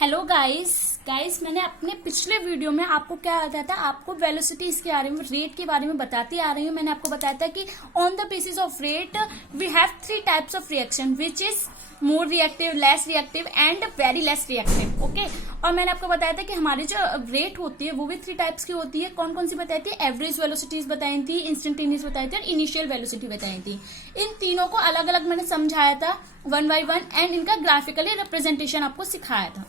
Hello guys मैंने अपने पिछले वीडियो में आपको क्या बताया था, आपको वेलोसिटी के बारे में, रेट के बारे में बताती आ रही हूँ। मैंने आपको बताया था कि on the basis of rate we have 3 types of reaction which is more reactive, less reactive and very less reactive. Okay, और मैंने आपको बताया था कि हमारी जो रेट होती है वो भी 3 टाइप्स की होती है। कौन कौन सी बताई थी? एवरेज वेलोसिटीज बताई थी, इंस्टेंटेनियस बताई थी और इनिशियल वेलोसिटी बताई थी। इन तीनों को अलग अलग मैंने समझाया था वन बाय वन एंड इनका ग्राफिकली रिप्रेजेंटेशन आपको सिखाया था।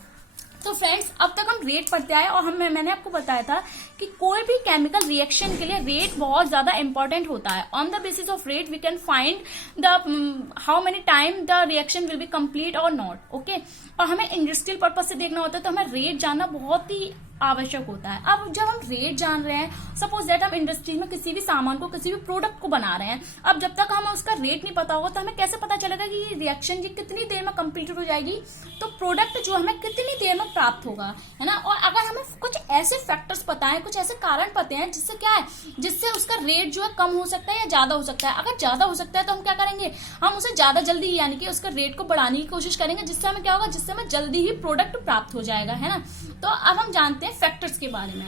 तो फ्रेंड्स, अब तक हम रेट पढ़ते आए और मैंने आपको बताया था कि कोई भी केमिकल रिएक्शन के लिए रेट बहुत ज्यादा इंपॉर्टेंट होता है। On the basis of rate we can find the how many time the reaction will be complete और नॉट। ओके, और हमें इंडस्ट्रियल पर्पज से देखना होता है तो हमें रेट जानना बहुत ही आवश्यक होता है। अब जब हम रेट जान रहे हैं, सपोज दैट हम इंडस्ट्री में किसी भी सामान को, किसी भी प्रोडक्ट को बना रहे हैं, अब जब तक हमें उसका रेट नहीं पता होगा तो हमें कैसे पता चलेगा कि ये रिएक्शन कितनी देर में कंप्लीट हो जाएगी, तो प्रोडक्ट जो हमें कितनी देर में प्राप्त होगा, है ना। और अगर हमें कुछ ऐसे फैक्टर्स पता है, कुछ ऐसे कारण पता है जिससे क्या है, जिससे उसका रेट जो है कम हो सकता है या ज्यादा हो सकता है। अगर ज्यादा हो सकता है तो हम क्या करेंगे, हम उसे ज्यादा जल्दी यानी कि उसका रेट को बढ़ाने की कोशिश करेंगे, जिससे हमें क्या होगा, जिससे हमें जल्दी ही प्रोडक्ट प्राप्त हो जाएगा, है ना। तो अब हम जानते हैं फैक्टर्स के बारे में।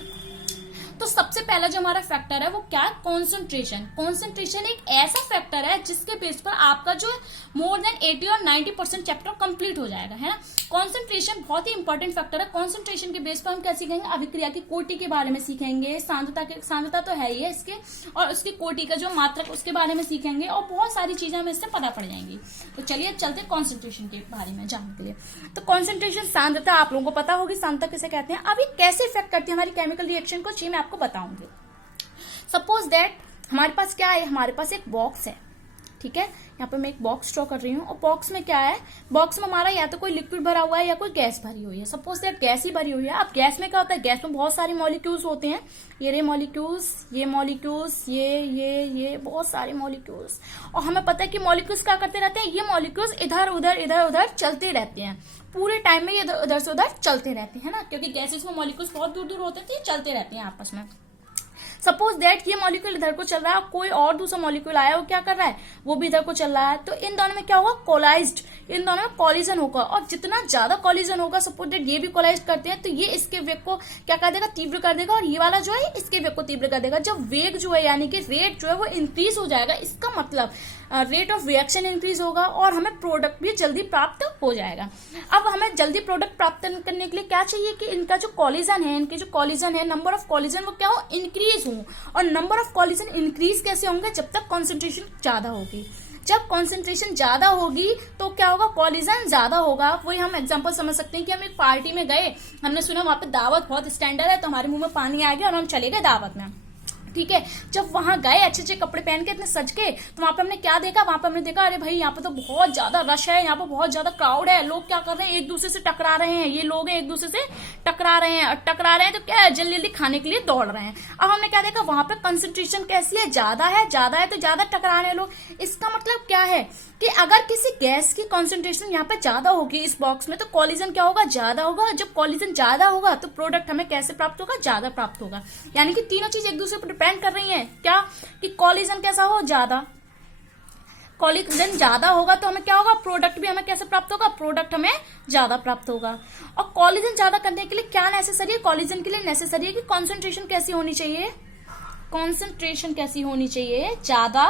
तो सबसे पहला जो हमारा फैक्टर है वो क्या है? कॉन्सेंट्रेशन। कॉन्सेंट्रेशन एक ऐसा फैक्टर है जिसके बेस पर आपका जो मोर देन 80 और 90% चैप्टर कंप्लीट हो जाएगा, है ना। कॉन्सेंट्रेशन बहुत ही इंपॉर्टेंट फैक्टर है। कॉन्सेंट्रेशन के बेस पर हम क्या सीखेंगे? अभिक्रिया की कोटि के बारे में सीखेंगे, सांद्रता तो है ही है इसके, और उसकी कोटि का जो मात्रक उसके बारे में सीखेंगे, और बहुत सारी चीजें हमें इससे पता पड़ जाएंगी। तो चलिए चलते कॉन्सेंट्रेशन के बारे में जानने के लिए। तो कॉन्सेंट्रेशन, सांद्रता आप लोगों को पता होगी, सांद्रता किसे कहते हैं। अब ये कैसे इफेक्ट करती है हमारी केमिकल रिएक्शन को, मैं आपको बताऊंगी। सपोज दैट हमारे पास क्या है, हमारे पास एक बॉक्स है, ठीक है। यहाँ पे मैं एक बॉक्स ड्रॉ कर रही हूँ और बॉक्स में क्या है, बॉक्स में हमारा या तो कोई लिक्विड भरा हुआ है या कोई गैस भरी हुई है। सपोज दैट गैस ही भरी हुई है। अब गैस में क्या होता है, गैस में बहुत सारे मॉलिक्यूल्स होते हैं, ये मॉलिक्यूल्स, ये मॉलिक्यूल्स, ये बहुत सारे मॉलिक्यूल्स। और हमें पता है कि मॉलिक्यूल्स क्या करते रहते हैं, ये मॉलिक्यूल्स इधर उधर चलते रहते हैं पूरे टाइम में, ये उधर से उधर चलते रहते हैं ना, क्योंकि गैसेस में मॉलिक्यूल्स बहुत दूर दूर होते हैं तो ये चलते रहते हैं आपस में। सपोज दैट ये मॉलिक्यूल इधर को चल रहा है और कोई और दूसरा मॉलिक्यूल आया, वो क्या कर रहा है, वो भी इधर को चल रहा है। तो इन दोनों में क्या होगा, कोलाइज्ड, इन दोनों में कॉलिजन होगा। और जितना ज्यादा कॉलिजन होगा, सपोज दैट ये भी कोलाइज करते हैं, तो ये इसके वेग को क्या कर देगा, तीव्र कर देगा, और ये वाला जो है इसके वेग को तीव्र कर देगा। जब वेग जो है यानी कि रेट जो है वो इंक्रीज हो जाएगा, इसका मतलब रेट ऑफ रिएक्शन इंक्रीज होगा और हमें प्रोडक्ट भी जल्दी प्राप्त हो जाएगा। अब हमें जल्दी प्रोडक्ट प्राप्त करने के लिए क्या चाहिए कि इनका जो कॉलिजन है, इनके जो कॉलिजन है, नंबर ऑफ कॉलिजन वो क्या हो, इंक्रीज हो। और नंबर ऑफ कॉलिजन इंक्रीज कैसे होंगे, जब तक कॉन्सेंट्रेशन ज्यादा होगी। जब कॉन्सेंट्रेशन ज्यादा होगी तो क्या होगा, कॉलिजन ज्यादा होगा। वही हम एग्जांपल समझ सकते हैं कि हम एक पार्टी में गए, हमने सुना वहां पे दावत बहुत स्टैंडर्ड है, तो हमारे मुंह में पानी आ गया और हम चले गए दावत में, ठीक है। जब वहां गए अच्छे अच्छे कपड़े पहन के, इतने सज के, तो वहां पे हमने क्या देखा, वहां पे हमने देखा अरे भाई यहाँ पे तो बहुत ज्यादा रश है, यहाँ पे बहुत ज्यादा क्राउड है, लोग क्या कर रहे हैं, एक दूसरे से टकरा रहे हैं, ये लोग हैं एक दूसरे से टकरा रहे हैं, और टकरा रहे हैं तो क्या है, जल्दी जल्दी खाने के लिए दौड़ रहे हैं। अब हमने क्या देखा, वहां पे कंसंट्रेशन कैसी है, ज्यादा है तो ज्यादा टकरा रहे हैं लोग। इसका मतलब क्या है कि अगर किसी गैस की कॉन्सेंट्रेशन यहाँ पे ज्यादा होगी इस बॉक्स में, तो कॉलिजन क्या होगा, ज्यादा होगा। जब कॉलिजन ज्यादा होगा तो प्रोडक्ट हमें कैसे प्राप्त होगा, ज्यादा प्राप्त होगा। यानी कि तीनों चीज एक दूसरे पर डिपेंड कर रही हैं। क्या कि कॉलिजन कैसा हो, ज्यादा, कॉलिजन ज्यादा होगा तो हमें क्या होगा, प्रोडक्ट भी हमें कैसे प्राप्त होगा, प्रोडक्ट हमें ज्यादा प्राप्त होगा। और कॉलिजन ज्यादा करने के लिए क्या नेसेसरी है, कॉलिजन के लिए नेसेसरी है कि कॉन्सेंट्रेशन कैसी होनी चाहिए, कॉन्सेंट्रेशन कैसी होनी चाहिए, ज्यादा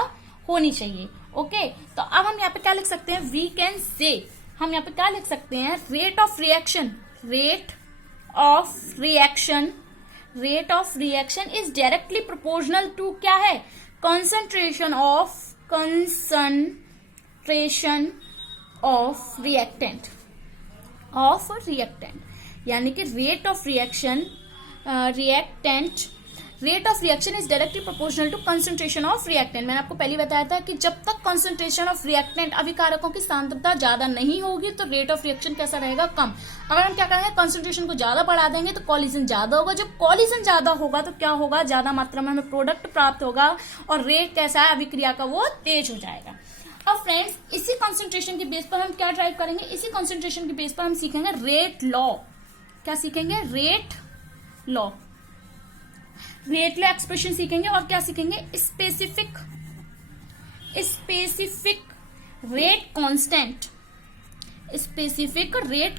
होनी चाहिए। ओके, तो अब हम यहाँ पे क्या लिख सकते हैं, वी कैन से, हम यहाँ पे क्या लिख सकते हैं, rate of reaction, rate of reaction is directly proportional to क्या है, कंसंट्रेशन ऑफ रिएक्टेंट, यानी कि rate of reaction is directly proportional to concentration of reactant. मैंने आपको पहले बताया था कि जब तक कंसंट्रेशन ऑफ रिएक्टेंट, अभिकारकों की सांद्रता ज्यादा नहीं होगी तो रेट ऑफ रिएक्शन कैसा रहेगा, कम। अगर हम क्या करेंगे, कंसंट्रेशन को ज्यादा बढ़ा देंगे तो कॉलिजन ज्यादा होगा। जब कॉलिजन ज्यादा होगा तो क्या होगा, ज्यादा मात्रा में हमें प्रोडक्ट प्राप्त होगा और रेट कैसा है अभिक्रिया का, वो तेज हो जाएगा। अब फ्रेंड्स, इसी कंसंट्रेशन के बेस पर हम क्या ड्राइव करेंगे, इसी कंसंट्रेशन के बेस पर हम सीखेंगे रेट लॉ। क्या सीखेंगे, रेट लॉ एक्सप्रेशन सीखेंगे। और क्या सीखेंगे, स्पेसिफिक रेट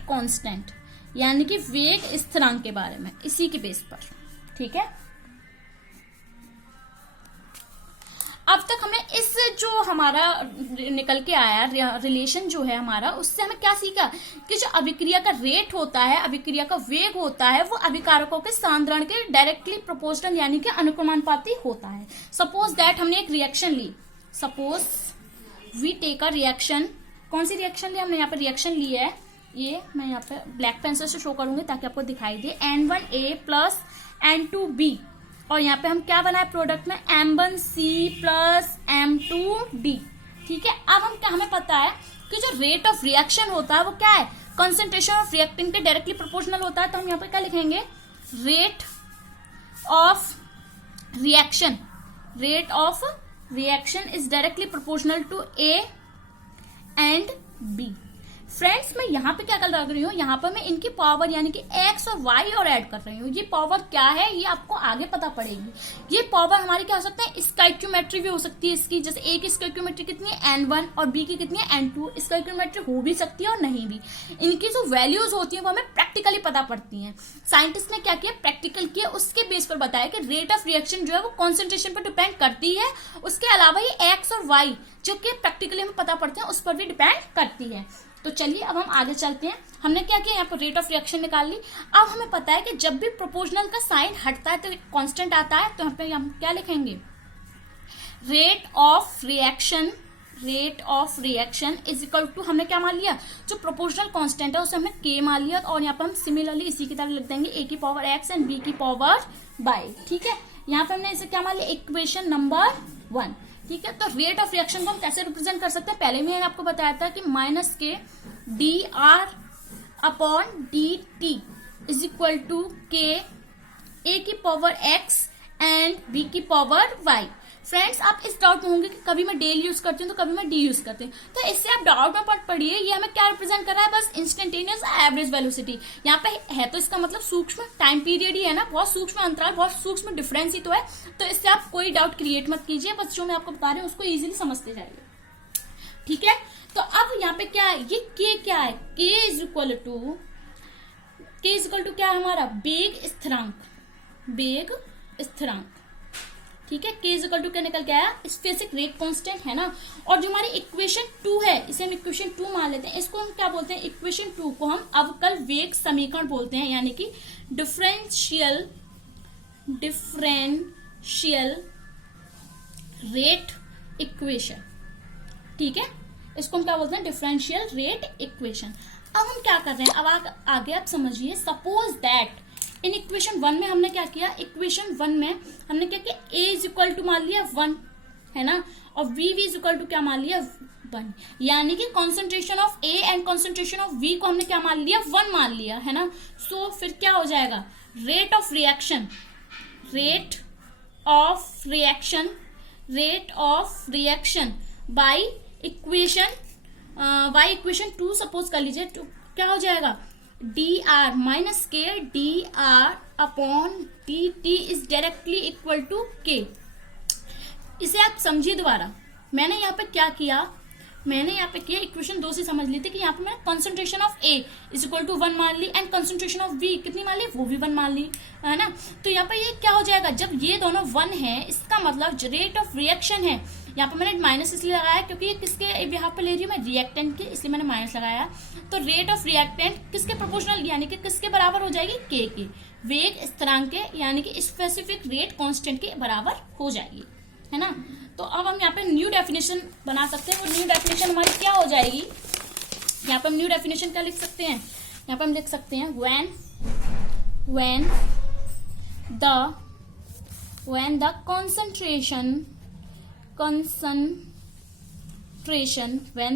कांस्टेंट, यानी कि वेग स्थिरांक के बारे में, इसी के बेस पर। ठीक है, अब तक हमने इस जो हमारा निकल के आया रिलेशन जो है हमारा, उससे हमें क्या सीखा कि जो अभिक्रिया का रेट होता है, अभिक्रिया का वेग होता है, वो अभिकारकों के सांद्रण के डायरेक्टली प्रोपोर्शनल यानी कि अनुक्रमानुपाती होता है। सपोज दैट हमने एक रिएक्शन ली, suppose we take a reaction, कौन सी रिएक्शन ली हमने, यहाँ पे रिएक्शन ली है, ये मैं यहाँ पे ब्लैक पेंसिल से शो करूंगी ताकि आपको दिखाई दे, N1A प्लस N2B, और यहाँ पे हम क्या बनाए प्रोडक्ट में, M1C प्लस M2D। ठीक है, अब हम क्या, हमें पता है कि जो रेट ऑफ रिएक्शन होता है वो क्या है, कंसंट्रेशन ऑफ रिएक्टेंट के डायरेक्टली प्रोपोर्शनल होता है। तो हम यहाँ पे क्या लिखेंगे, rate of reaction, rate of reaction is directly proportional to A and B। Friends, मैं यहाँ पे क्या कर रही हूँ, यहाँ पर मैं इनकी पावर यानी कि x और y और ऐड कर रही हूँ। ये पावर क्या है ये आपको आगे पता पड़ेगी। ये पावर हमारी क्या हो सकता है, स्टोइकियोमेट्री भी हो सकती है इसकी, जैसे A की स्टोइकियोमेट्री कितनी है N1 और B की कितनी है N2। स्टोइकियोमेट्री हो भी सकती है और नहीं भी। इनकी जो वैल्यूज होती है वो हमें प्रैक्टिकली पता पड़ती है। साइंटिस्ट ने क्या किया, प्रैक्टिकल किया, उसके बेस पर बताया कि रेट ऑफ रिएक्शन जो है वो कॉन्सेंट्रेशन पर डिपेंड करती है। उसके अलावा ये x और y जो कि प्रैक्टिकली हमें पता पड़ते हैं उस पर भी डिपेंड करती है। तो चलिए अब हम आगे चलते हैं। हमने क्या किया, यहाँ पर रेट ऑफ रिएक्शन निकाल ली। अब हमें पता है कि जब भी प्रोपोर्शनल का साइन हटता है तो कांस्टेंट आता है, तो यहाँ पे हम क्या लिखेंगे, rate of reaction, rate of reaction is equal to, हमने क्या मान लिया, जो प्रोपोर्शनल कांस्टेंट है उसे हमने k मान लिया, और यहाँ पर हम सिमिलरली इसी की तरह लिख देंगे a की पावर x एंड b की पावर y। ठीक है, यहाँ पे हमने इसे क्या मान लिया, इक्वेशन नंबर 1। ठीक है, तो रेट ऑफ रिएक्शन को हम कैसे रिप्रेजेंट कर सकते हैं, पहले मैंने आपको बताया था कि minus k dr upon dt is equal to k a की पावर x एंड b की पावर y। फ्रेंड्स, आप इस डाउट में होंगे कि कभी मैं डेल यूज करती हूँ तो कभी मैं डी यूज करती हूँ, तो इससे आप डाउट में पढ़िए। ये हमें क्या रिप्रेजेंट कर रहा है, बस इंस्टेंटेनियस एवरेज वेलोसिटी। यहाँ पे है तो इसका मतलब सूक्ष्म टाइम पीरियड ही है ना, बहुत सूक्ष्म अंतराल, बहुत सूक्ष्म डिफरेंस ही तो है। तो इससे आप कोई डाउट क्रिएट मत कीजिए, बस जो मैं आपको बता रही हूँ उसको इजिली समझते जाइए। ठीक है, तो अब यहाँ पे क्या है, ये के क्या है, के इज इक्वल टू क्या है हमारा, वेग स्थिरांक, वेग स्थिरांक। ठीक है, k इज इक्वल टू क्या निकल के आया, स्पेसिफिक रेट कांस्टेंट है ना। और जो हमारी इक्वेशन 2 है इसे हम इक्वेशन 2 मान लेते हैं। इसको हम क्या बोलते हैं, इक्वेशन 2 को हम अवकल वेग समीकरण बोलते हैं, यानी कि डिफरेंशियल रेट इक्वेशन। ठीक है, इसको हम क्या बोलते हैं, डिफरेंशियल रेट इक्वेशन। अब हम क्या कर रहे हैं, अब आगे आप समझिए। सपोज दैट इन इक्वेशन 1 में हमने क्या किया, इक्वेशन 1 में हमने क्या किया, a इज इक्वल टू मान लिया 1 है ना, और v इज इक्वल टू क्या मान लिया 1, यानी कि concentration of a and concentration of v को हमने क्या मान लिया 1 मान लिया है ना। सो फिर क्या हो जाएगा, rate of reaction by equation 2 suppose कर लीजिए, तो क्या हो जाएगा, dr minus k dr upon dt is directly equal to k। इसे आप समझिए दोबारा, मैंने यहाँ पे क्या किया, मैंने यहाँ पे किया इक्वेशन 2 से समझ ली थी कि यहाँ पे मैंने concentration of A is equal to 1 मान ली एंड कंसंट्रेशन ऑफ V कितनी मान ली, वो भी 1 मान ली है ना। तो यहाँ पे ये क्या हो जाएगा, जब ये दोनों 1 है इसका मतलब जो रेट ऑफ रिएक्शन है, यहाँ पे मैंने माइनस इसलिए लगाया क्योंकि ये किसके यहाँ पे ले रही हूँ मैं, रिएक्टेंट के, इसलिए मैंने माइनस लगाया। तो रेट ऑफ रिएक्टेंट किसके प्रोपोर्शनल यानी कि किसके बराबर हो जाएगी, K के, वेग स्थिरांक के यानी कि स्पेसिफिक रेट कांस्टेंट के बराबर हो जाएगी है ना। तो अब हम यहाँ पे न्यू डेफिनेशन बना सकते हैं। वो न्यू डेफिनेशन हमारी क्या हो जाएगी, यहाँ पे हम न्यू डेफिनेशन क्या लिख सकते हैं, यहाँ पे हम लिख सकते हैं when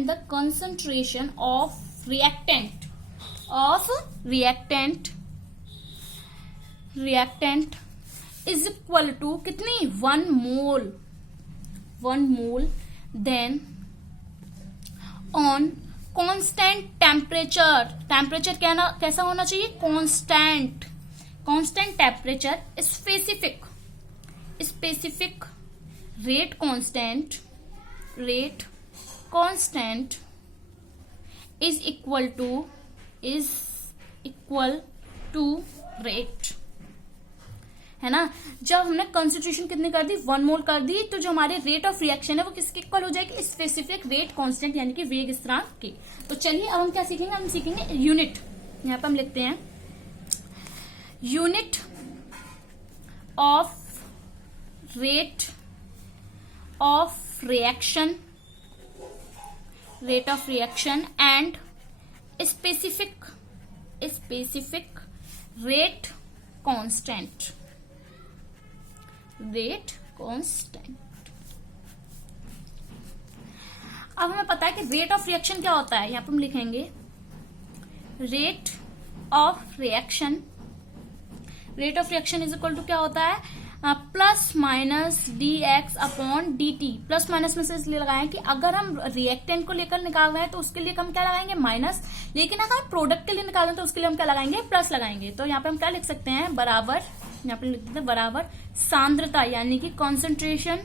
the concentration of reactant is equal to कितनी 1 mole then on constant temperature कैसा होना चाहिए, constant temperature, specific rate constant is equal to equal to rate, है ना। जब हमने कंसंट्रेशन कितनी कर दी, 1 मोल कर दी, तो जो हमारे रेट ऑफ रिएक्शन है वो किसके इक्वल हो जाएगी, स्पेसिफिक रेट कांस्टेंट यानी कि वेग स्थिरांक के। तो चलिए अब हम क्या सीखेंगे, हम सीखेंगे यूनिट। यहाँ पर हम लिखते हैं unit of rate of reaction, rate of reaction and specific rate constant, rate constant. अब हमें पता है कि रेट ऑफ रिएक्शन क्या होता है, यहां पर हम लिखेंगे rate of reaction, rate of reaction is equal to क्या होता है, plus minus d x upon d t. Plus minus में से इसलिए लगाएं कि अगर हम रिएक्टेंट को लेकर निकाल रहे हैं तो उसके लिए हम क्या लगाएंगे, माइनस, लेकिन अगर हम प्रोडक्ट के लिए निकाल रहे हैं तो उसके लिए हम क्या लगाएंगे, प्लस लगाएंगे। तो यहाँ पे हम क्या लिख सकते हैं, बराबर, यहाँ पे लिख देते हैं बराबर सांद्रता यानी कि कॉन्सेंट्रेशन,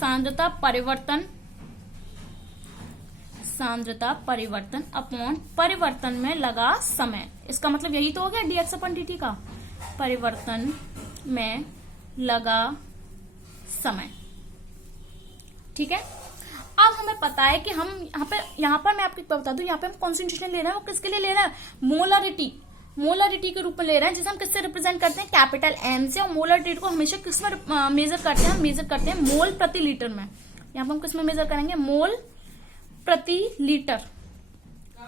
सांद्रता परिवर्तन, सांद्रता परिवर्तन अपॉन परिवर्तन में लगा समय। इसका मतलब यही तो हो गया डीएक्स अपॉन डी टी का, परिवर्तन में लगा समय। ठीक है, अब हमें पता है कि हम यहाँ पर मैं आपको बता दूं, यहाँ पे हम कॉन्सेंट्रेशन ले रहे हैं, वो किसके लिए ले रहे हैं, मोलारिटी के रूप में ले रहे हैं, जिसे हम किससे रिप्रेजेंट करते हैं, कैपिटल एम से। और मोलारिटी को हमेशा किस में मेजर करते हैं, हम मेजर करते हैं मोल प्रति लीटर में। यहाँ पर हम किस में मेजर करेंगे, मोल प्रति लीटर।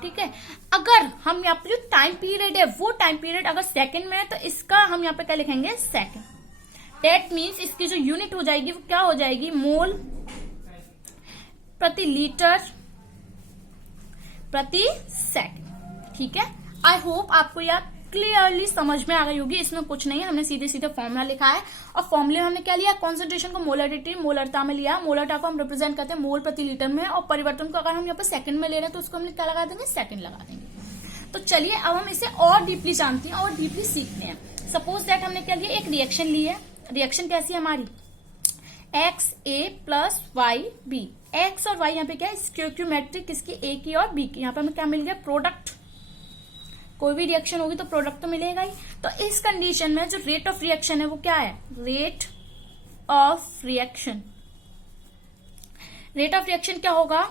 ठीक है, अगर हम यहाँ पे जो टाइम पीरियड है वो टाइम पीरियड अगर सेकंड में है तो इसका हम यहाँ पे क्या लिखेंगे, सेकंड। दैट मीन्स इसकी जो यूनिट हो जाएगी वो क्या हो जाएगी, मोल प्रति लीटर प्रति सेकंड। ठीक है, आई होप आपको यह क्लियरली समझ में आ गई होगी। इसमें कुछ नहीं है, हमने सीधे सीधे फॉर्मूला लिखा है और फॉर्मूले में हमने क्या लिया, कॉन्सेंट्रेशन को मोलरिटी, मोलरता में लिया। मोलरता को हम रिप्रेजेंट करते हैं मोल प्रति लीटर में, और परिवर्तन को अगर हम यहाँ पे सेकंड में ले रहे हैं तो उसको हम क्या लगा देंगे, सेकंड लगा देंगे। तो चलिए अब हम इसे और डीपली जानते हैं और डीपली सीखते हैं। सपोज दैट हमने क्या लिया, एक रिएक्शन ली है। रिएक्शन कैसी है हमारी, एक्स ए प्लस वाई बी। एक्स और वाई यहाँ पे क्या है, स्टोइकियोमेट्रिक, किसकी, ए की और बी की। यहाँ पे हमें क्या मिल गया, प्रोडक्ट। कोई भी रिएक्शन होगी तो प्रोडक्ट तो मिलेगा ही। तो इस कंडीशन में जो रेट ऑफ रिएक्शन है वो क्या है, rate of reaction. Rate of reaction क्या होगा,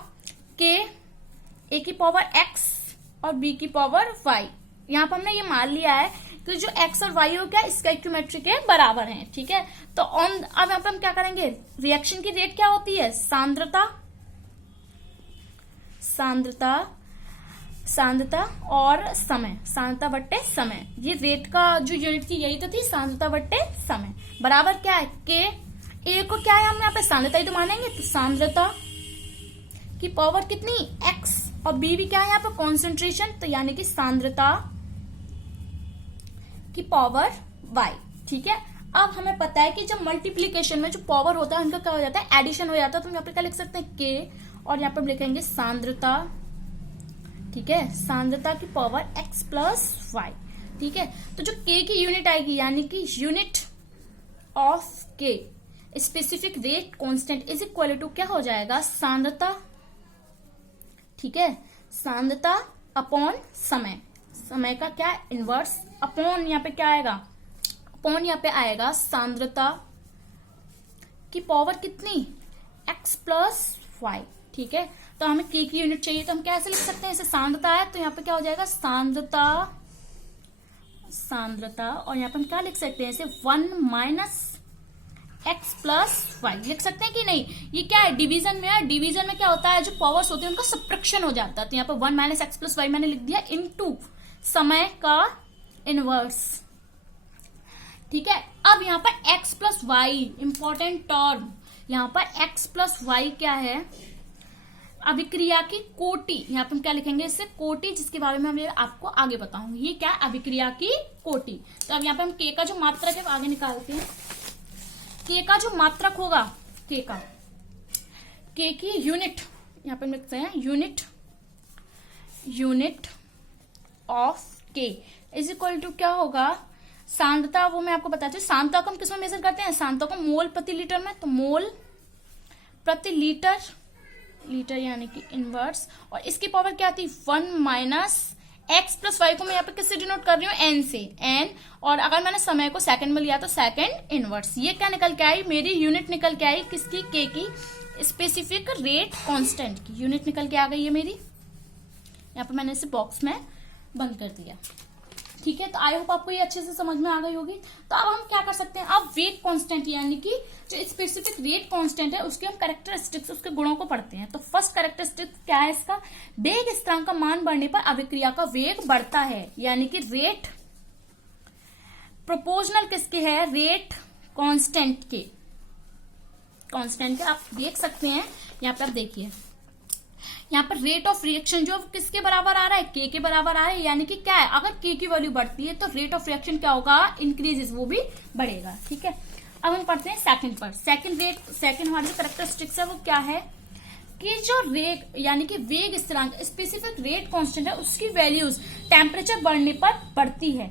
के ए की पावर एक्स और बी की पावर वाई। यहाँ पर हमने ये मान लिया है कि जो एक्स और वाई हो क्या, स्टोइकियोमेट्रिक के बराबर हैं। ठीक है, तो अब यहाँ पे हम क्या करेंगे, रिएक्शन की रेट क्या होती है, सांद्रता, सांद्रता, सांद्रता और समय, सांद्रता बट्टे समय। ये रेट का जो यूनिट थी यही तो थी, सांद्रता बट्टे समय। बराबर क्या है, के ए को क्या है, हम यहाँ पे सांद्रता ही तो मानेंगे, तो सांद्रता की पावर कितनी, एक्स, और बी भी क्या है यहाँ पे, कॉन्सेंट्रेशन, तो यानी कि सांद्रता की पावर वाई। ठीक है, अब हमें पता है कि जब मल्टीप्लीकेशन में जो पावर होता है उनका क्या हो जाता है, एडिशन हो जाता है। तो हम यहाँ पे क्या लिख सकते हैं, के, और यहाँ पे लिखेंगे सांद्रता। ठीक है, सांद्रता की पावर x प्लस वाई। ठीक है, तो जो k की यूनिट आएगी यानी कि unit of k specific rate constant is equal to क्या हो जाएगा, सांद्रता। ठीक है, सांद्रता अपॉन समय, समय का क्या इनवर्स, अपॉन यहाँ पे क्या आएगा, अपॉन यहाँ पे आएगा सांद्रता की पावर कितनी, x प्लस वाई। ठीक है, तो हमें k की यूनिट चाहिए तो हम कैसे लिख सकते हैं, इसे सांद्रता है तो यहाँ पे क्या हो जाएगा, सांद्रता, सांद्रता, और यहाँ पे हम क्या लिख सकते हैं, इसे 1 माइनस x प्लस वाई लिख सकते हैं कि नहीं। ये क्या है, डिवीजन में है, डिवीजन में क्या होता है, जो पावर्स होते हैं उनका सब्ट्रैक्शन हो जाता है। तो यहाँ पे 1 माइनस एक्स प्लस वाई मैंने लिख दिया इनटू समय का इनवर्स। ठीक है, अब यहाँ पर x plus y important term, यहाँ पर x प्लस वाई क्या है, अभिक्रिया की कोटि। यहाँ पे हम क्या लिखेंगे, इससे कोटि, जिसके बारे में मैं आपको आगे बताऊंगी। ये क्या है, अभिक्रिया की कोटि। तो अब यहाँ पे हम k का जो मात्रक है आगे निकालते हैं। k का जो मात्रक होगा, k की यूनिट, यहाँ पे हम लिखते हैं unit of k is equal to क्या होगा, सांद्रता। वो मैं आपको बताती हूँ, सांद्रता को हम किसमें मेजर करते हैं, सांद्रता को मोल प्रति लीटर में। तो मोल प्रति लीटर यानी कि इनवर्स, और इसकी पावर क्या थी, 1 माइनस x प्लस वाई को मैं यहाँ पे किससे डिनोट कर रही हूँ, n से, n, और अगर मैंने समय को सेकंड में लिया तो सेकंड इनवर्स। ये क्या निकल के आई, मेरी यूनिट निकल के आई किसकी, k की, स्पेसिफिक रेट कांस्टेंट की यूनिट निकल के आ गई है मेरी। यहाँ पे मैंने इसे बॉक्स में बंद कर दिया। ठीक है, तो आई होप आपको ये अच्छे से समझ में आ गई होगी। तो अब हम क्या कर सकते हैं, अब वेग कांस्टेंट यानी कि जो स्पेसिफिक रेट कांस्टेंट है उसके हम कैरेक्टरिस्टिक्स, उसके गुणों को पढ़ते हैं। तो फर्स्ट कैरेक्टरिस्टिक क्या है इसका, वेग स्थिरांक का मान बढ़ने पर अभिक्रिया का वेग बढ़ता है, यानी कि रेट प्रोपोर्शनल किसके है, रेट कांस्टेंट के, कांस्टेंट के। आप देख सकते हैं यहाँ पे, आप देखिए यहाँ पर रेट ऑफ रिएक्शन जो किसके बराबर आ रहा है, के के बराबर आ रहा है, यानी कि क्या है, अगर के की वैल्यू बढ़ती है तो रेट ऑफ रिएक्शन क्या होगा, इंक्रीजेस, वो भी बढ़ेगा। ठीक है, अब हम पढ़ते हैं सेकंड पर। सेकंड हमारी जो कैरेक्टरिस्टिक्स है वो क्या है कि जो रेट यानी कि वेग स्थिरांक स्पेसिफिक रेट कांस्टेंट है उसकी वैल्यूज टेम्परेचर बढ़ने पर बढ़ती है।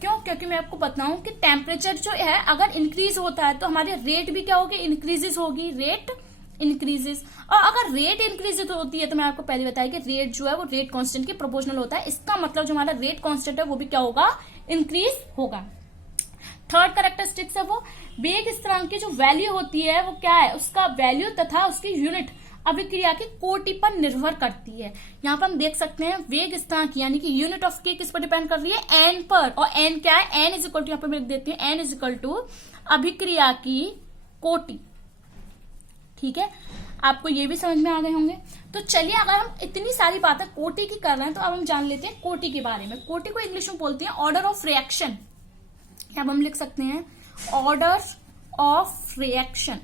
क्यों, क्योंकि मैं आपको बताऊं कि टेम्परेचर जो है अगर इंक्रीज होता है तो हमारी रेट भी क्या होगी, इंक्रीजेस होगी, रेट इंक्रीजेस। और अगर रेट इंक्रीज होती है तो मैं आपको पहले बताया कि रेट जो है वो रेट कांस्टेंट के प्रोपोर्शनल होता है, इसका मतलब जो हमारा रेट कांस्टेंट है वो भी क्या होगा, इंक्रीज होगा। थर्ड कैरेक्टरिस्टिक्स है वो वेग स्थिरांक की जो वैल्यू होती है वो क्या है, उसका वैल्यू तथा उसकी यूनिट अभिक्रिया की कोटि पर निर्भर करती है। यहाँ पर हम देख सकते हैं वेग स्थिरांक यानी कि यूनिट ऑफ के किस पर डिपेंड कर रही है, एन पर, और एन क्या है, एन इज इक्वल टू, यहाँ पर मैं लिख देती हूँ, एन इज इक्वल टू अभिक्रिया की कोटि। ठीक है, आपको ये भी समझ में आ गए होंगे। तो चलिए, अगर हम इतनी सारी बातें कोटि की कर रहे हैं तो अब हम जान लेते हैं कोटि के बारे में। कोटि को इंग्लिश में बोलते हैं ऑर्डर ऑफ रिएक्शन। अब हम लिख सकते हैं ऑर्डर ऑफ रिएक्शन।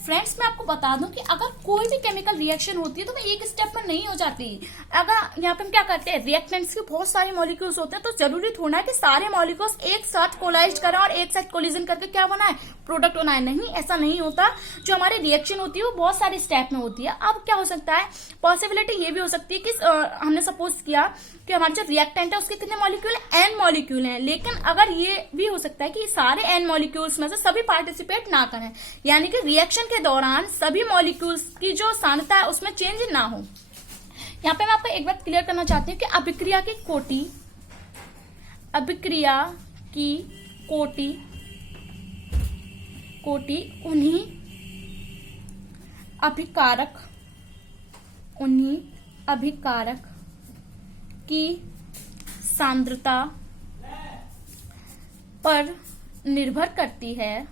फ्रेंड्स, मैं आपको बता दूं कि अगर कोई भी केमिकल रिएक्शन होती है तो वो एक स्टेप में नहीं हो जाती। अगर यहाँ पे हम क्या करते हैं, रिएक्टेंट्स के बहुत सारे मॉलिक्यूल्स होते हैं तो जरूरी थोड़ा है कि सारे मॉलिक्यूल्स एक साथ कोलाइज करें और एक साथ कोलिजन करके क्या बनाए, प्रोडक्ट बनाए। नहीं, ऐसा नहीं होता। जो हमारी रिएक्शन होती है वो बहुत सारे स्टेप में होती है। अब क्या हो सकता है, पॉसिबिलिटी ये भी हो सकती है कि हमने सपोज किया कि हमारा जो रिएक्टेंट है उसके कितने मॉलिक्यूल है, एन मॉलिक्यूल हैं, लेकिन अगर ये भी हो सकता है कि सारे एन मॉलिक्यूल्स में से सभी पार्टिसिपेट ना करें, यानी कि रिएक्शन के दौरान सभी मॉलिक्यूल्स की जो सांद्रता है उसमें चेंज ना हो। यहाँ पे मैं आपको एक बात क्लियर करना चाहती हूँ कि अभिक्रिया की कोटि उन्हीं अभिकारक की सांद्रता पर निर्भर करती है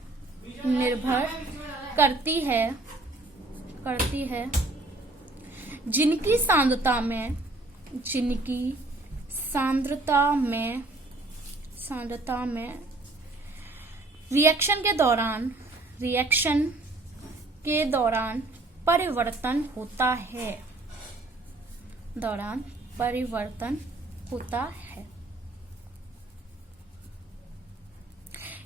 जिनकी सांद्रता में रिएक्शन के दौरान परिवर्तन होता है।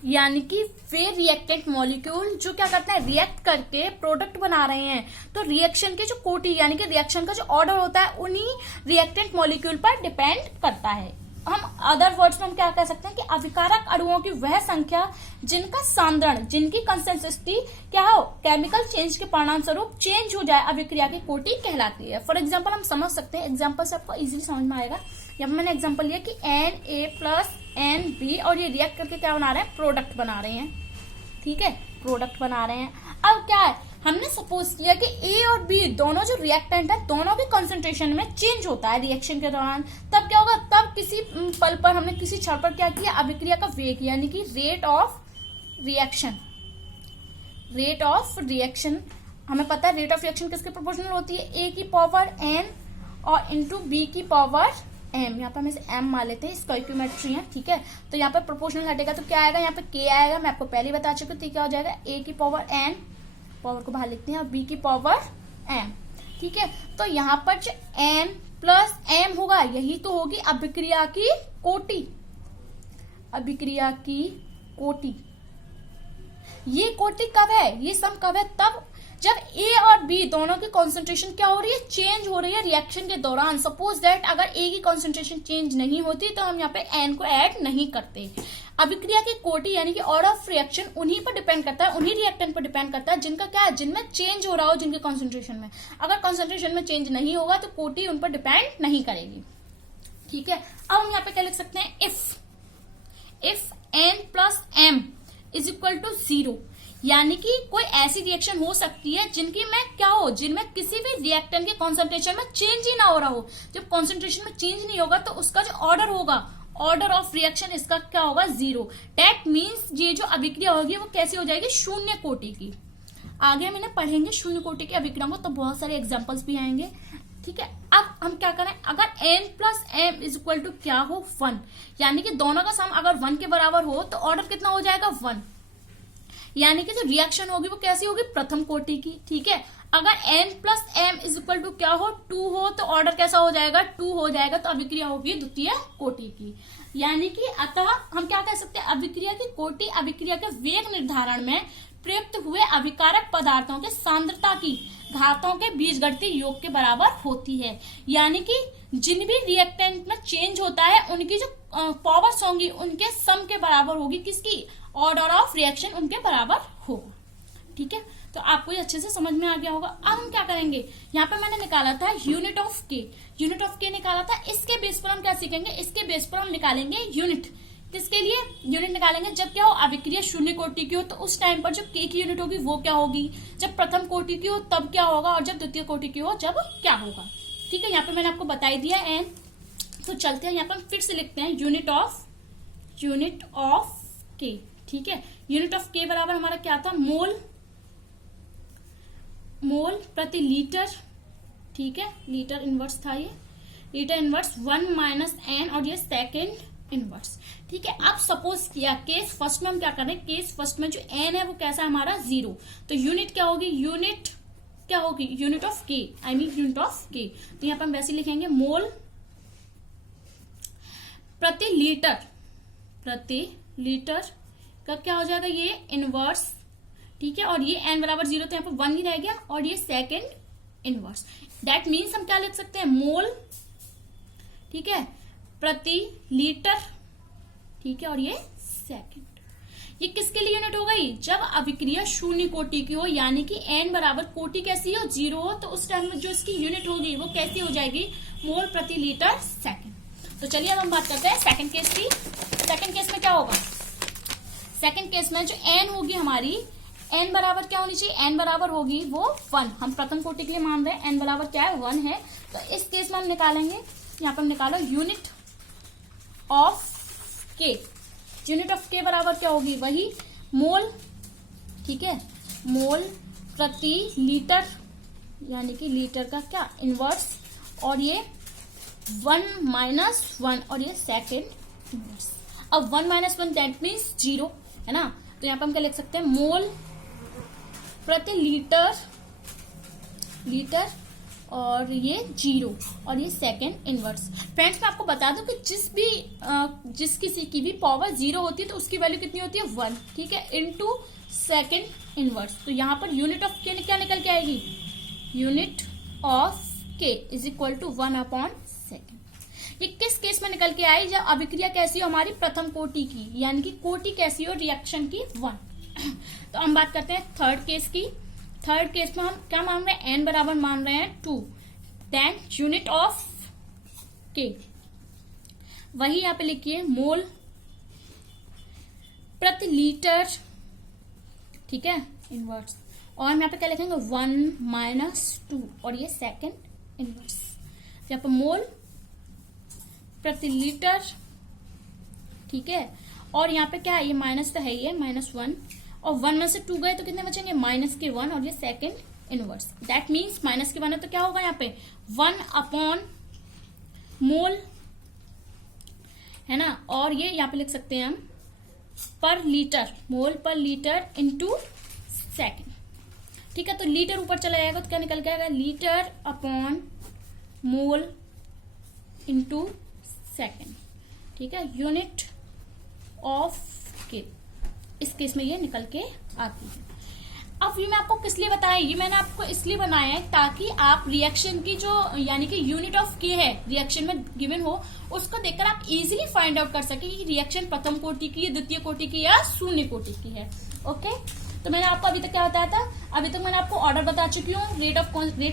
यानी कि वे रिएक्टेंट मॉलिक्यूल जो क्या करते हैं, रिएक्ट करके प्रोडक्ट बना रहे हैं, तो रिएक्शन के जो कोटि यानी कि रिएक्शन का जो ऑर्डर होता है उन्हीं रिएक्टेंट मॉलिक्यूल पर डिपेंड करता है। हम अदर वर्ड्स में हम क्या कह सकते हैं कि अभिकारक अणुओं की वह संख्या जिनका सांद्रण, जिनकी कंसिस्टेंसी क्या हो, केमिकल चेंज के परिणाम स्वरूप चेंज हो जाए, अभिक्रिया की कोटि कहलाती है। फॉर एग्जांपल हम समझ सकते हैं, एग्जांपल से आपको इजीली समझ में आएगा। यहाँ मैंने एग्जांपल लिया कि Na प्लस Nb और ये रिएक्ट करके क्या बना रहे हैं, प्रोडक्ट बना रहे हैं। ठीक है, प्रोडक्ट बना रहे हैं। अब क्या है, हमने सपोज किया कि ए और बी दोनों जो रिएक्टेंट है दोनों के कंसंट्रेशन में चेंज होता है रिएक्शन के दौरान। तब क्या होगा, तब किसी पल पर हमने किसी क्षण पर क्या किया, अभिक्रिया का वेग यानी कि रेट ऑफ रिएक्शन हमें पता है रेट ऑफ रिएक्शन किसके प्रोपोर्शनल होती है, ए की पावर n और इंटू बी की पावर m। यहाँ पे हम इसे m मान लेते हैं, स्टोइकियोमेट्री है। ठीक है, तो यहाँ पे प्रोपोर्शनल हटेगा तो क्या आएगा, यहाँ पे k आएगा। मैं आपको पहले बता चुकी हूँ, क्या हो जाएगा, a की पावर n, पावर को बाहर लिखते हैं, और b की पावर m। ठीक है, तो यहाँ पर जो n प्लस m होगा यही तो होगी अभिक्रिया की कोटि। ये कोटि कब है, ये सम कब है, तब जब ए और बी दोनों की कॉन्सेंट्रेशन क्या हो रही है, चेंज हो रही है रिएक्शन के दौरान। सपोज दैट अगर ए की कॉन्सेंट्रेशन चेंज नहीं होती तो हम यहाँ पे एन को ऐड नहीं करते। अभिक्रिया की कोटि यानी कि ऑर्डर ऑफ रिएक्शन उन्हीं पर डिपेंड करता है, उन्हीं रिएक्टेंट पर डिपेंड करता है जिनका क्या है, जिनमें चेंज हो रहा हो, जिनके कॉन्सेंट्रेशन में। अगर कॉन्सेंट्रेशन में चेंज नहीं होगा तो कोटि उन पर डिपेंड नहीं करेगी। ठीक है, अब हम यहाँ पे क्या लिख सकते हैं, if n plus m is equal to 0, यानी कि कोई ऐसी रिएक्शन हो सकती है जिनकी में क्या हो, जिनमें किसी भी रिएक्टेंट के कॉन्सेंट्रेशन में चेंज ही ना हो रहा हो। जब कॉन्सेंट्रेशन में चेंज नहीं होगा तो उसका जो ऑर्डर होगा, ऑर्डर ऑफ रिएक्शन इसका क्या होगा, 0। दैट मीन्स ये जो अभिक्रिया होगी वो कैसी हो जाएगी, शून्य कोटि की। आगे हम इन्हें पढ़ेंगे शून्य कोटि की अभिक्रियाओं को, तो बहुत सारे एग्जाम्पल्स भी आएंगे। ठीक है, अब हम क्या करें, अगर n plus m is equal to क्या हो, 1, यानी कि दोनों का सम अगर 1 के बराबर हो तो ऑर्डर कितना हो जाएगा, 1, यानी कि जो रिएक्शन होगी वो कैसी होगी, प्रथम कोटि की। ठीक है, अगर n plus m is equal to क्या हो, 2 हो तो ऑर्डर कैसा हो जाएगा, 2 हो जाएगा, तो अभिक्रिया होगी द्वितीय कोटि की। यानी कि अतः हम क्या कह सकते हैं, अभिक्रिया की कोटि अभिक्रिया के वेग निर्धारण में प्रयुक्त हुए अभिकारक पदार्थों के सांद्रता की घातों के बीजगणितीय योग के बराबर होती है। यानी कि जिन भी रिएक्टेंट में चेंज होता है उनकी जो पावर्स होंगी उनके सम के बराबर होगी, किसकी, ऑर्डर ऑफ रिएक्शन उनके बराबर होगा। ठीक है, तो आपको ये अच्छे से समझ में आ गया होगा। अब हम क्या करेंगे, यहाँ पे मैंने निकाला था यूनिट ऑफ के निकाला था, इसके बेस पर हम क्या सीखेंगे, इसके बेस पर हम निकालेंगे यूनिट। किसके लिए यूनिट निकालेंगे, जब क्या हो, अभिक्रिया शून्य कोटि की हो तो उस टाइम पर जो के की यूनिट होगी वो क्या होगी, जब प्रथम कोटि की हो तब क्या होगा, और जब द्वितीय कोटि की हो जब क्या होगा। ठीक है, यहाँ पे मैंने आपको बता ही दिया एन। तो चलते हैं यहाँ पर हम फिर से लिखते हैं यूनिट ऑफ के। ठीक है, यूनिट ऑफ के बराबर हमारा क्या था, मोल प्रति लीटर। ठीक है, लीटर इनवर्स था ये, लीटर इनवर्स 1 माइनस n, और ये सेकेंड इनवर्स। ठीक है, अब सपोज किया केस फर्स्ट में हम क्या कर रहे हैं, केस फर्स्ट में जो n है वो कैसा है हमारा, 0, तो यूनिट क्या होगी, यूनिट ऑफ के, यूनिट ऑफ के। तो यहाँ पर हम वैसे लिखेंगे मोल प्रति लीटर का क्या हो जाएगा, ये इनवर्स। ठीक है, और ये n बराबर 0 तो यहाँ पर 1 ही रह गया, और ये सेकेंड इनवर्स। दैट मीन्स हम क्या लिख सकते हैं, मोल, ठीक है, प्रति लीटर। ठीक है, और ये सेकंड। ये किसके लिए यूनिट हो गई, जब अभिक्रिया शून्य कोटि की हो, यानी कि n बराबर कोटि कैसी हो, 0 हो, तो उस टाइम में जो इसकी यूनिट होगी वो कैसी हो जाएगी, मोल प्रति लीटर सेकंड। तो चलिए अब हम बात करते हैं सेकंड केस की। सेकंड केस में क्या होगा, सेकंड केस में जो n होगी हमारी, n बराबर क्या होनी चाहिए, n बराबर होगी वो 1। हम प्रथम कोटि के लिए मान रहे हैं, n बराबर क्या है, 1 है। तो इस केस में हम निकालेंगे, यहाँ पर हम निकालो यूनिट ऑफ के। यूनिट ऑफ के बराबर क्या होगी, वही मोल। ठीक है, मोल प्रति लीटर, यानी कि लीटर का क्या, इनवर्स, और ये 1 माइनस 1, और ये सेकेंड इनवर्स। अब 1 माइनस 1 दैट मीन्स 0 है ना, तो यहाँ पर हम क्या लिख सकते हैं, मोल प्रति लीटर, और ये 0, और ये सेकेंड इनवर्स। फ्रेंड्स मैं आपको बता दूं कि जिस किसी की भी पावर 0 होती है तो उसकी वैल्यू कितनी होती है, 1। ठीक है, इनटू सेकेंड इनवर्स। तो यहाँ पर यूनिट ऑफ के क्या निकल के आएगी, यूनिट ऑफ के इज इक्वल टू 1/2। ये किस केस में निकल के आई, जब अभिक्रिया कैसी हो हमारी, प्रथम कोटि की, यानी कि कोटि कैसी हो, रिएक्शन की 1। तो हम बात करते हैं थर्ड केस की। थर्ड केस में हम क्या मान रहे हैं, n बराबर मान रहे हैं 2। देन यूनिट ऑफ के, वही यहाँ पे लिखिए, मोल प्रति लीटर। ठीक है, इनवर्स, और हम यहाँ पे क्या लिखेंगे, 1 माइनस 2, और ये सेकेंड इनवर्स। यहाँ पे मोल प्रति लीटर। ठीक है, और यहाँ पे क्या है, ये माइनस तो है ही है, -1, और 1 में से 2 गए तो कितने बचेंगे, -1, और ये सेकेंड इनवर्स। दैट मीन्स -1 है तो क्या होगा यहाँ पे, 1 मोल है ना, और ये यहाँ पे लिख सकते हैं हम पर लीटर, मोल पर लीटर इनटू सेकेंड। ठीक है, तो लीटर ऊपर चला जाएगा तो क्या निकल के आएगा, litre upon mole into second. ठीक है, यूनिट ऑफ के, इस केस में ये निकल के आती है। अब ऑफ व्यू मैं आपको किस लिए बताया, ये मैंने आपको इसलिए बनाया है ताकि आप रिएक्शन की जो यानी कि यूनिट ऑफ के है रिएक्शन में गिवन हो, उसको देखकर आप इजीली फाइंड आउट कर सके कि रिएक्शन प्रथम कोटि की, द्वितीय कोटि की या शून्य कोटि की है। ओके, तो मैंने आपको अभी तक क्या बताया था, अभी तक मैंने आपको ऑर्डर बता चुकी हूँ, रेट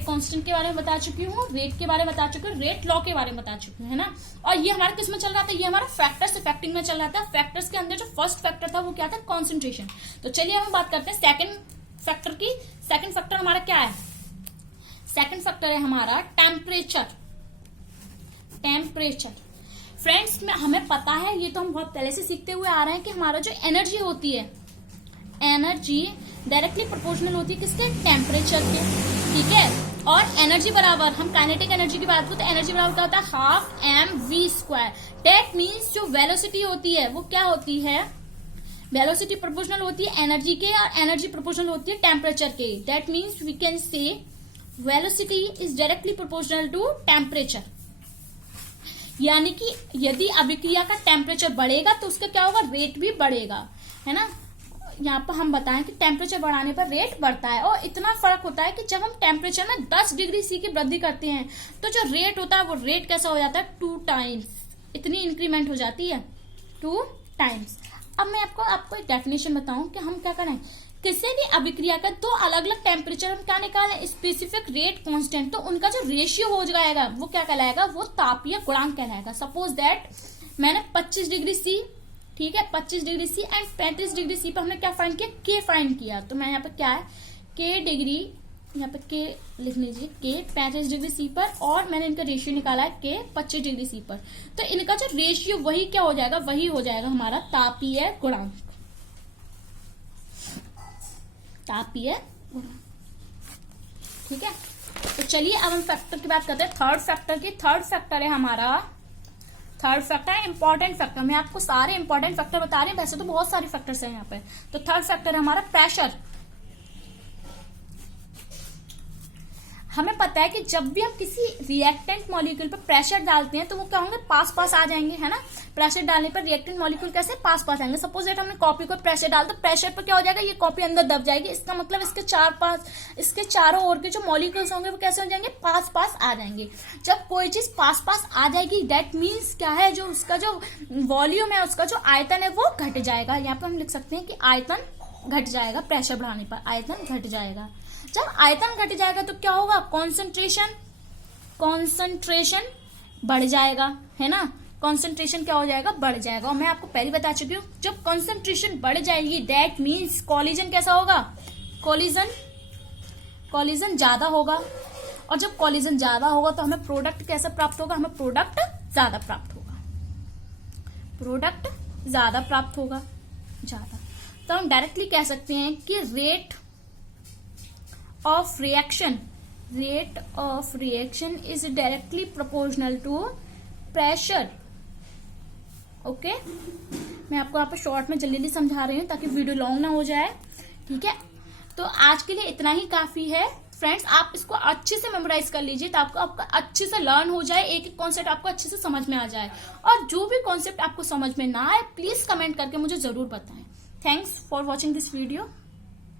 कांस्टेंट के बारे में बता चुकी हूँ, रेट के बारे में बता चुकी हूँ, रेट लॉ के बारे में बता चुकी हूँ, है ना। और ये हमारा किस में चल रहा था, ये हमारा फैक्टर्स इफेक्टिंग में चल रहा था। फैक्टर्स के अंदर जो फर्स्ट फैक्टर था वो क्या था, कॉन्सेंट्रेशन। तो चलिए हम बात करते हैं सेकंड फैक्टर की। सेकंड फैक्टर हमारा क्या है, सेकंड फैक्टर है हमारा टेम्परेचर। टेम्परेचर फ्रेंड्स में हमें पता है, ये तो हम बहुत पहले से सीखते हुए आ रहे हैं कि हमारा जो एनर्जी होती है, एनर्जी डायरेक्टली प्रोपोर्शनल होती है किसके, टेम्परेचर के, ठीक है। और एनर्जी बराबर, हम काइनेटिक एनर्जी की बात करें तो एनर्जी बराबर क्या होता है, half m v square. That means जो वेलोसिटी होती है वो क्या होती है, वेलोसिटी प्रोपोर्शनल होती है एनर्जी के, और एनर्जी प्रोपोर्शनल होती है टेम्परेचर के। That means we can say velocity is directly proportional to temperature. यानी कि यदि अभिक्रिया का टेम्परेचर बढ़ेगा तो उसका क्या होगा, रेट भी बढ़ेगा, है ना। यहाँ पर हम बताएं कि टेम्परेचर बढ़ाने पर रेट बढ़ता है, और इतना फर्क होता है कि जब हम टेम्परेचर में 10 डिग्री सी की वृद्धि करते हैं तो जो रेट होता है वो रेट कैसा हो जाता है, 2 टाइम्स, इतनी इंक्रीमेंट हो जाती है, 2 टाइम्स। अब मैं आपको एक डेफिनेशन बताऊं कि हम क्या करें, किसी भी अभिक्रिया का दो अलग अलग टेम्परेचर हम क्या निकालें, स्पेसिफिक रेट कांस्टेंट, तो उनका जो रेशियो हो जाएगा वो क्या कहलाएगा, वो तापीय गुणांक कहलाएगा। सपोज दैट मैंने 25 डिग्री सी, ठीक है, 25 degree C and 35 degree C पर हमने क्या फाइंड किया, के फाइंड किया। तो मैं यहाँ पे क्या है, के डिग्री, यहाँ पे के लिख लीजिए, के 35 डिग्री सी पर, और मैंने इनका रेशियो निकाला है के 25 डिग्री सी पर। तो इनका जो रेशियो वही क्या हो जाएगा, वही हो जाएगा हमारा तापीय गुणांक, तापीय गुणांक, ठीक है। तो चलिए अब हम फैक्टर की बात करते हैं, थर्ड फैक्टर की। थर्ड फैक्टर है हमारा, थर्ड फैक्टर है इंपॉर्टेंट फैक्टर। मैं आपको सारे इंपॉर्टेंट फैक्टर बता रही हूँ, वैसे तो बहुत सारे फैक्टर्स हैं यहाँ पे। तो थर्ड फैक्टर है हमारा प्रेशर। हमें पता है कि जब भी हम किसी रिएक्टेंट मॉलिक्यूल पर प्रेशर डालते हैं तो वो क्या होंगे, पास पास आ जाएंगे, है ना। प्रेशर डालने पर रिएक्टेंट मॉलिक्यूल कैसे पास पास आएंगे। सपोज दैट हमने कॉपी को प्रेशर डाल, तो प्रेशर पर क्या हो जाएगा, ये कॉपी अंदर दब जाएगी। इसका मतलब इसके चारों ओर के जो मॉलिक्यूल्स होंगे वो कैसे हो जाएंगे, पास पास आ जाएंगे। जब कोई चीज पास पास आ जाएगी दैट मीन्स क्या है, जो उसका जो वॉल्यूम है, उसका जो आयतन है वो घट जाएगा। यहाँ पे हम लिख सकते हैं कि आयतन घट जाएगा, प्रेशर बढ़ाने पर आयतन घट जाएगा। जब आयतन घट जाएगा तो क्या होगा, कॉन्सेंट्रेशन बढ़ जाएगा, है ना। कॉन्सेंट्रेशन क्या हो जाएगा, बढ़ जाएगा। और मैं आपको पहले बता चुकी हूँ, जब कॉन्सेंट्रेशन बढ़ जाएगी दैट मीन्स कॉलिजन कैसा होगा, कॉलिजन ज्यादा होगा। और जब कॉलिजन ज्यादा होगा तो हमें प्रोडक्ट कैसा प्राप्त होगा, हमें प्रोडक्ट ज्यादा प्राप्त होगा, प्रोडक्ट ज्यादा प्राप्त होगा, ज्यादा। तो हम डायरेक्टली कह सकते हैं कि rate of reaction is directly proportional to pressure. Okay, मैं आपको यहाँ पे शॉर्ट में जल्दी समझा रही हूँ ताकि वीडियो लॉन्ग ना हो जाए, ठीक है। तो आज के लिए इतना ही काफी है फ्रेंड्स। आप इसको अच्छे से मेमोराइज कर लीजिए ताकि आपका अच्छे से लर्न हो जाए, एक एक कॉन्सेप्ट आपको अच्छे से समझ में आ जाए। और जो भी कॉन्सेप्ट आपको समझ में ना आए प्लीज कमेंट करके मुझे जरूर बताएं। Thanks for watching this video.